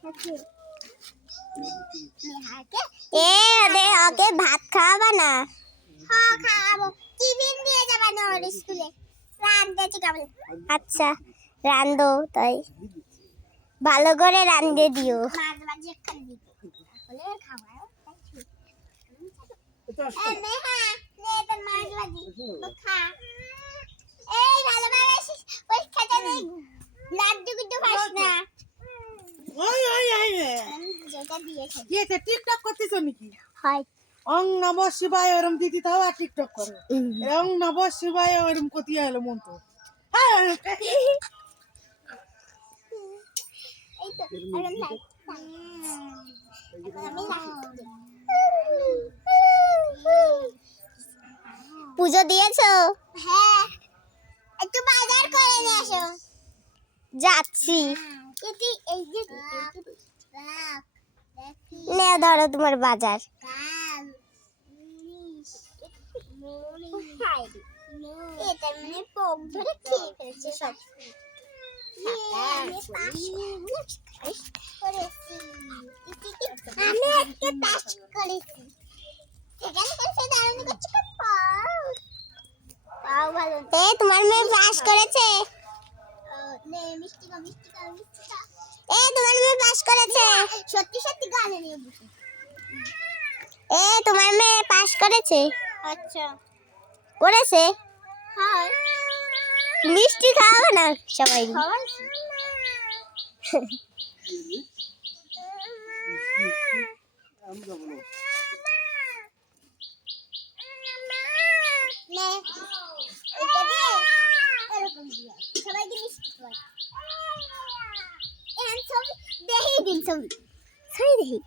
এ দে ওকে ভাত খাওয়াবা না? হ্যাঁ খাওয়াবো। টিফিন দিয়ে যাবা না ওর স্কুলে? রাঁধতে কেমন? আচ্ছা রাঁধো তাই ভালো করে রাঁধে দিও। মাছ ভাজি একটা দিতে তাহলে খাওয়াও। এই নেহা নে তোর মাছ ভাজি খা। এই ভালো ভালো পরীক্ষাটা নেই লাড্ডু গুড্ডু খাস না। ওই ওই ওই যেটা দিয়েছে কি এটা টিকটক করতেছ নাকি? হয় ওং নমঃ শিবায় ওরম দিদি তাও আর টিকটক করে। ওং নমঃ শিবায় ওরম কতিয়া হলো মন তো। এই তো এখন লাইট এখন আমি পুজো দিয়েছো? হ্যাঁ একটু বাজার করে নিয়ে আসো। যাচ্ছি। এই যে নে ধরো তোমার বাজার। এটা মানে পোক ধরে খেয়ে ফেলছে সব। আমি একটা পাস করেছি। সেখানে করছে দারুণ করছে পাও ভালো। তোমার মেয়ে পাস করেছে? নে মিষ্টি কা মিষ্টি কা মিষ্টি কা। তোমার মেয়ে পাস করেছে? সত্যি সত্যি গালে নিয়ে বসে। তোমার মেয়ে পাস করেছে? আচ্ছা করেছে? হ্যাঁ মিষ্টি খাওয়াবে না সবাই? সবাইকে মিষ্টি খাওয়াই। ছবি দেখি দিন ছবি ছবি দেখি।